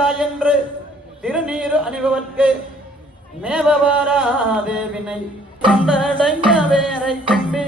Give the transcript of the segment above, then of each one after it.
ராஜா என்று திருநீரு அணிபவர்க்கு மேவவாராதேவினை கொண்டடைந்த வேரை கொண்டே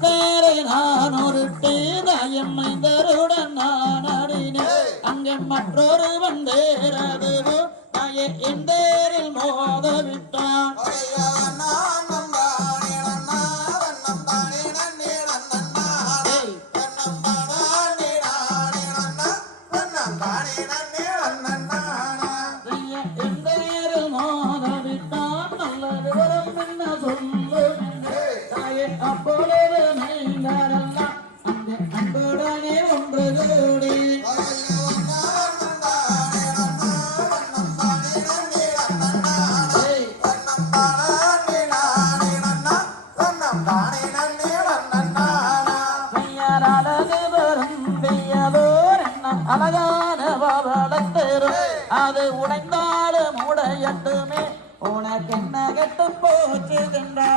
அத்தாரை நான் ஒரு டேதாயம் மைந்தருடன் நான் ஆடினேன் அங்கே மற்றொரு வந்தேரது தாயே என் மோதவிட்டான் அழகான பவளத்தேரும் அது உடைந்தாலும் உடையட்டுமே உனக்கு என்ன கெட்டு போச்சு தின்றா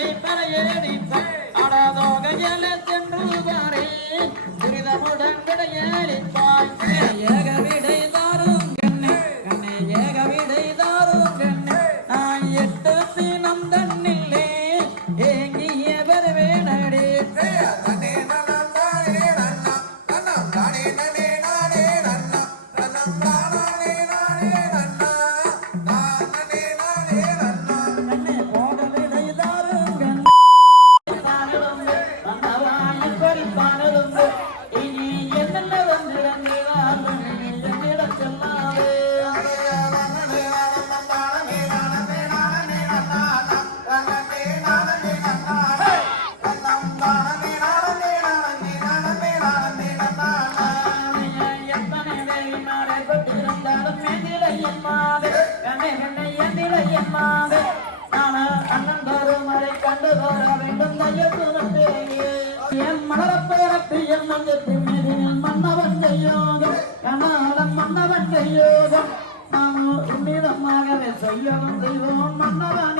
పని పరయడి என் மலரப்பேரத்து என் மஞ்சத்து மீதினில் மன்னவன் கையோகம் கனாலம் மன்னவன் கையோகம் நானும் செய்வோம். மன்னவன்